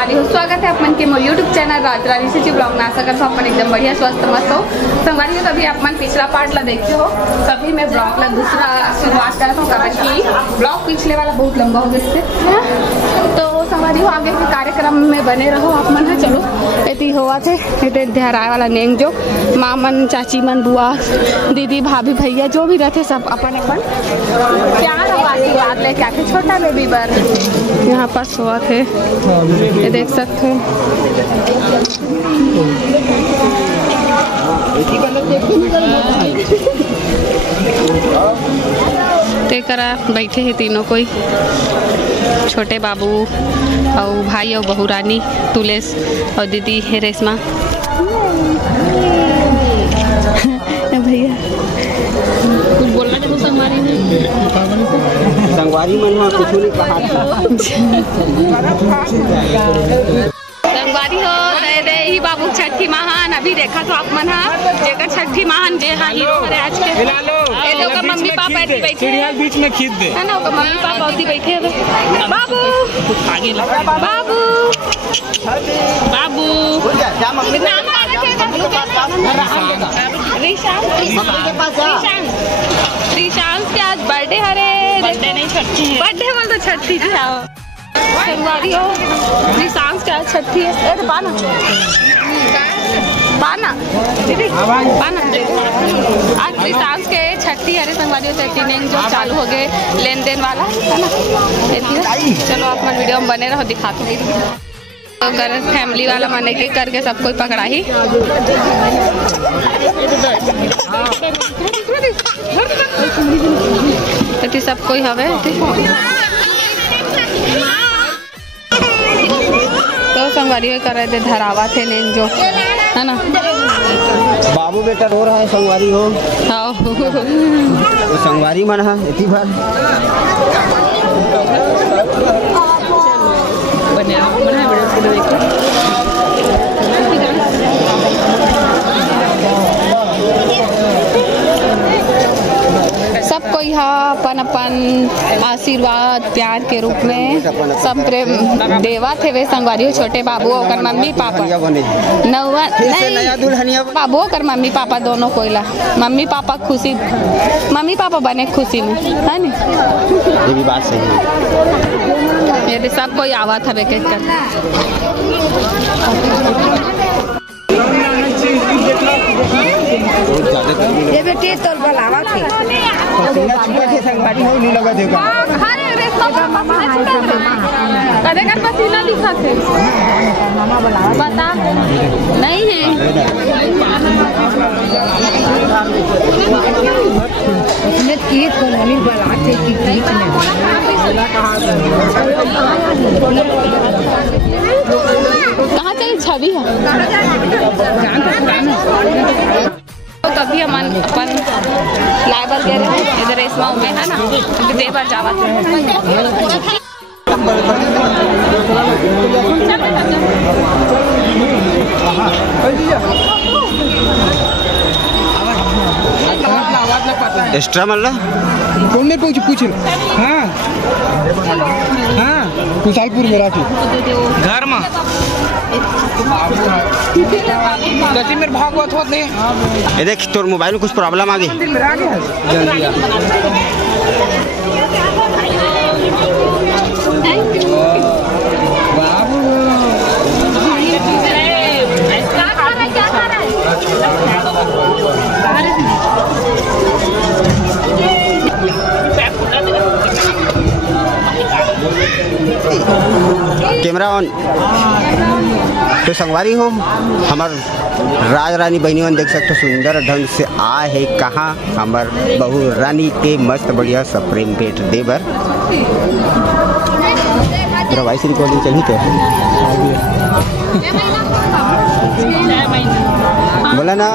संगवारी हो, स्वागत है अपन के मोर यूट्यूब चैनल राज रानी से ब्लॉग में। आशा करता हूँ अपन एकदम बढ़िया स्वस्थ मस्त हो। संगवारी हो तभी अपन पिछला पार्ट ला देखे हो, तभी मैं ब्लॉग ला दूसरा शुरुआत करता हूँ। कारण कि ब्लॉग पिछले वाला बहुत लंबा हो गया, तो संगवारी हो आगे के कार्यक्रम में बने रहो आप मन। चलो इतनी हुआ थे इतने ध्याराए वाला नेंग जो मामन चाची मन बुआ दीदी भाभी भैया जो भी रहते सब अपन अपन प्यार और आशीर्वाद लेके आते छोटा बेबी बर यहाँ पर हुआ थे। ये देख सकते हैं तेकरा बैठे हैं तीनों कोई, छोटे बाबू और भाई और बहू रानी तुलेश और दीदी रेशमा। भैया कुछ बोलना चाहो संगवारी में? संगवारी मन कुछ नहीं कहा था। संगवारी हो दे ही बाबू छठी महान अभी देखा तो आप मन जेकर छठी महान जे हाँ हीरो हरे आज के ए लोग का मम्मी पापा ऐसे बैठे बीच में खींच दे है ना, ओका मम्मी पापा उसी बैठे हैं। बाबू आगे बाबू बाबू नाम रिशांश के आज बर्थडे हरे। बर्थडे नहीं छठी है, बर्थडे बोल तो छठी थी। संगवारी हो रिशांश के आज छठी है। ए बाना बाना दीदी बाना आज रिशांश के छठी हरे। संगवारी हो छठी नेंग जो चालू हो गए लेन देन वाला है ना। चलो अपना वीडियो में बने रहो, दिखाते तो कर फैमिली वाला माने के करके सब कोई पकड़ा ही। तो सब कोई हवे तो संगवारी कर रहे थे धरावा थे नेंग जो है ना। बाबू बेटा रो रहा है संगवारी हो। हाँ तो संगवारी मन है इतनी बार सब कोई यहाँ अपन अपन आशीर्वाद प्यार के रूप में सब प्रेम देवा थे वे संगवारी हो। छोटे बाबू और मम्मी पापा नौवा नहीं बाबू और मम्मी पापा दोनों कोयला मम्मी पापा खुशी मम्मी पापा बने खुशी में है नी। ये भी बात सही है। ये सब कोई आवा था बेके कर ये बेटे तो बुलावा थे संगवारी हो नहीं लगा देगा। अरे रेशमा मामा कदे कर पसीना दिखा थे मामा बुलावा बता नहीं है। उसने तीत को नहीं बुला थे कि तीत में कहाँ चली छवि है तो तभी हम अपन लाइबर दे रहे हैं इधर रेशमा में है ना। दे बार जावा एक्स्ट्रा मल्ला कौन ने पूछ हाँ हाँ कुसाईपुर में राखी घर में गति में भागवत होत नहीं। ये देख तोर मोबाइल में कुछ प्रॉब्लम आ गई। Camera on. तो संगवारी हो हमार राज रानी बहनी देख सकते सुंदर ढंग से आ है कहाँ हमार बहू रानी के मस्त बढ़िया सब प्रेम भेंट देवर वॉइस रिकॉर्डिंग चली तो बोला ना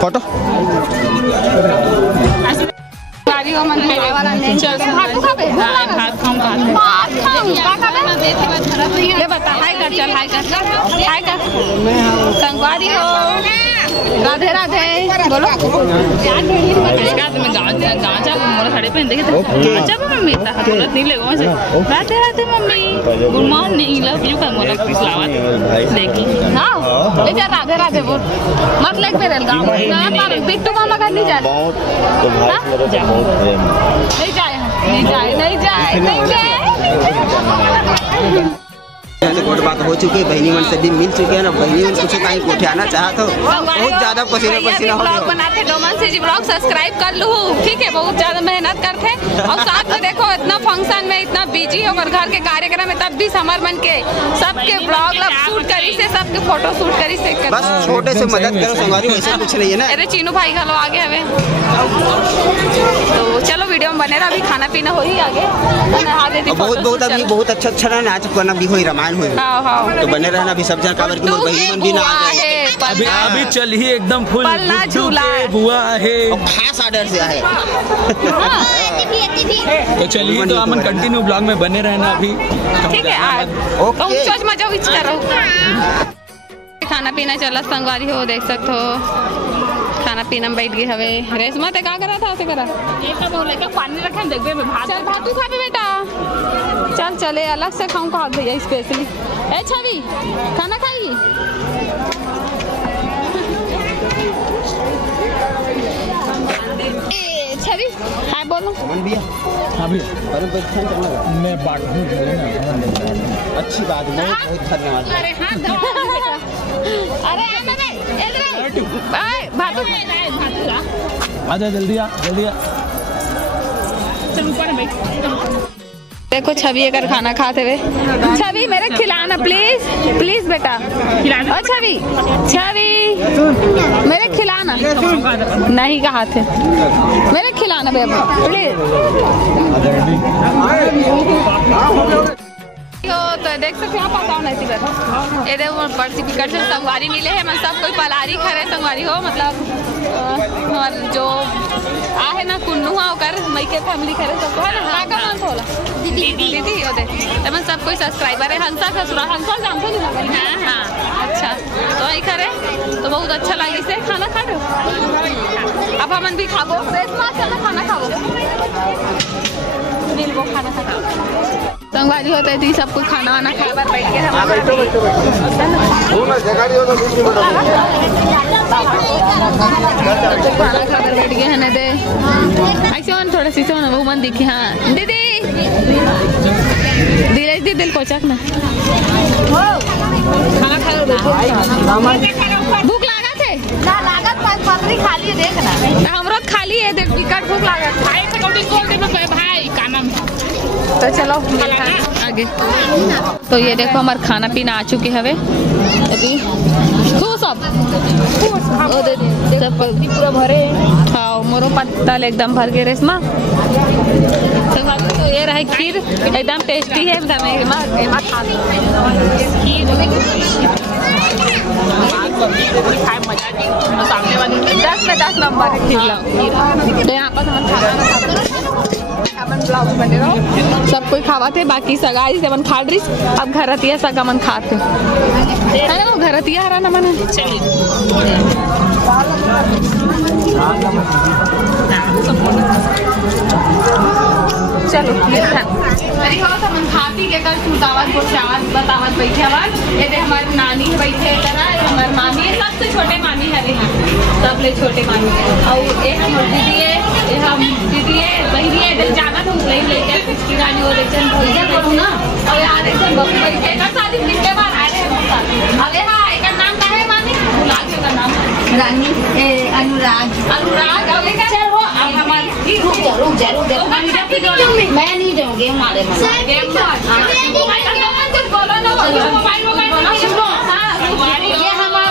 फोटो संगवारी हो राधे राधे बोलो। गांजा मोरा साड़ी पहन देखे तो गांजा मम्मी ता बोलत नहीं लगो से Radhe Radhe mummy good morning love you का मोरा पिछलावा देखी हां ले जा राधे राधे बोल मत लेके मेरे गांव ना बिट्टू मामा घर नहीं जा नहीं जाए नहीं जाए नहीं जाए नहीं जाए। गोट बात हो चुकी है, बहनी मन से भी मिल चुके हैं ना। बहनी मन कुछ कहीं कोठे आना चाहत हो, बहुत ज्यादा पसीना पसीना हो गया। बनाते डोमन से जी ब्लॉग सब्सक्राइब कर लूँ, ठीक है। बहुत ज्यादा मेहनत करते और साथ में देखो इतना फंक्शन में इतना बिजी होकर घर के कार्यक्रम में तब भी समर मन के सबके ब्लॉग शूट करी से सबके फोटो शूट करी से बस छोटे से मदद करो संगवारी, वैसे कुछ नहीं है ना। अरे चीनू भाई घलो आगे हमें तो चलो वीडियो में बने रहा। अभी खाना पीना हो ही आगे बहुत बहुत अभी बहुत अच्छा अच्छा ना नाच गाना भी हुई, रामायण हुई तो बने रहना। अभी सब जन काबर की मोर बहनी मन भी ना आ गए। अभी चल ही एकदम फुल बुआ है खास ऑर्डर से आए तो चलिए तो अमन कंटिन्यू ब्लॉग में बने रहना अभी, ठीक है। सोच मजा विच करो। खाना पीना चला संगवारी हो, देख सकते हो खाना पीना में बैठ गए हवे। रेशमा ते का करा था ऐसे करा एक बोले का पानी रखे देख बे भात चल भात तू खा बे बेटा चल चले अलग से खाऊं का भैया स्पेशली। ए छवि खाना खाई छवि हाय बोलो। हाँ भैया मैं बात हूँ अच्छी बात है, बहुत धन्यवाद। अरे हाथ धो अरे भात आजा जल्दी आ जल्दी आ। चल ऊपर बैठ। देखो छवि अगर खाना खाते हुए, छवि मेरे खिलाना प्लीज प्लीज बेटा खिलाना। छवि छवि मेरे खिलाना नहीं कहा थे मेरे खिलाना बेबा प्लीज। तो देख सकते हो पता होना चाहिए ये देखो पर्ची टिकट से संगवारी मिले है। मैं सब कोई पलारी खरे संगवारी हो मतलब और जो आहे ना कुन्नू होकर मई के फैमिली खरे सब है ना का नाम बोला दीदी दीदी हो दे मैं सब कोई सब्सक्राइबर है। हंसा ससुरा हंसा जानते हो ना? हाँ अच्छा तो वही करे तो बहुत अच्छा लगे से खाना खा रहे हो। अब हम भी खाबो चलो खाना खाबो वो खाना खा संगवारी होते थी सब कुछ खाना वाना खाकर बैठ के खाना खाकर बैठ गए हैं दे ऐसे थोड़ा सी सोना वो मन दिखी। हाँ दीदी दिल दिल कोचक ना खाना खा लो भूख लगा थे ना लागत पत्री खाली है देखना हमरो खाली है देख टिकट भूख लागत भाई से कोटी बोल दे भाई का नाम तो चलो आगे। तो ये देखो हमारे खाना पीना आ चुके हवे अभी सब पूरा भरे। हाँ मोरो पत्तल एकदम भर के रेशमा तो ये रहे खीर एकदम टेस्टी है सामने वाली 10 में 10 नंबर खीर तो यहाँ पर बने रहो सब कोई खावा थे बाकी सगाई से मन खा रही अब घरतिया सगा मन खाते है वो घरतिया हरा ना मन चलो मेरी हो तो मन खाती के कर सुतावत को चावत बतावत बैठे आवाज ये दे हमारी नानी बैठे करा हमारी मामी है सबसे छोटे मामी है सब ले छोटे मामी और ये हम दीदी है ये हम दीदी है बहनी है जाना तो ले लेके किसकी गाड़ी वो देखन भैया करूं ना और यार एकदम बकरी बैठे का शादी कितने बार आए हैं अरे हां एक नाम का है मामी बुला के का नाम रानी अनुराग अनुराग और लेकर चल वो हमारी रुक जा मैं नहीं दूंगी हमारे मन ये हमार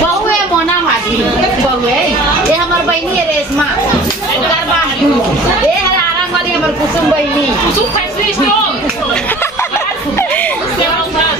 बहू है मोना भाभी बहू है ये हमार बहनी है रेशमा ये है आराम वाली हमार कुसुम बहनी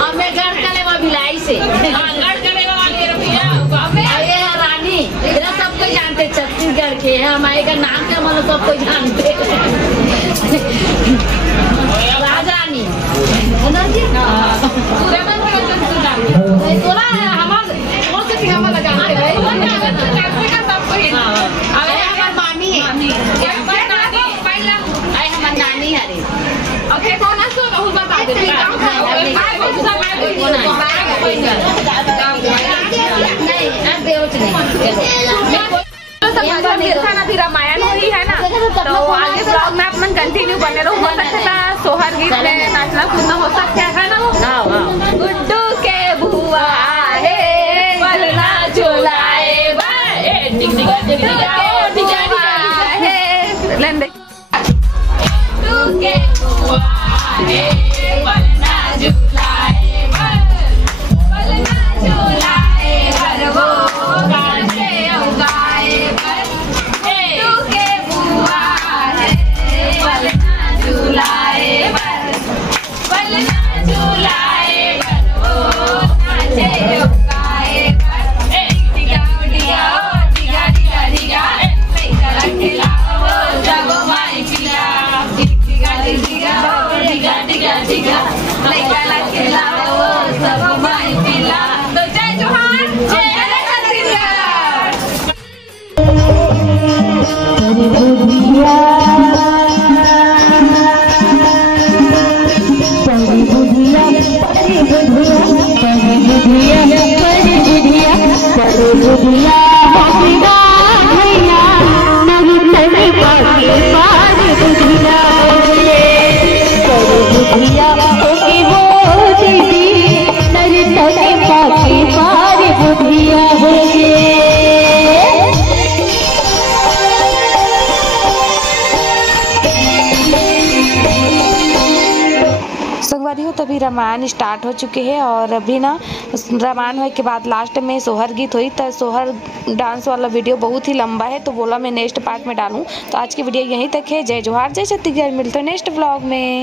हमें गढ़ कलेवा भिलाई से ये है रानी इधर सब कोई जानते छत्तीसगढ़ के है हमारे का नाम क्या मतलब सब कोई जानते राजरानी पूरे मन में बोला है हमारे और से हमारा जानते भाई अभी रामायण हुई है ना, तो आगे ब्लॉग में अपन कंटिन्यू बने रहो। हो सकता है सोहर गीत में नाचना कूदना हो सकता है ना। गुड्डू के बुआ है बलना झुलाए तभी रामायण स्टार्ट हो चुके हैं और अभी ना रामायण होने के बाद लास्ट में सोहर गीत हुई। तो सोहर डांस वाला वीडियो बहुत ही लंबा है, तो बोला मैं नेक्स्ट पार्ट में डालूं। तो आज की वीडियो यहीं तक है। जय जोहार, जय छत्तीसगढ़। मिलते हैं नेक्स्ट व्लॉग में।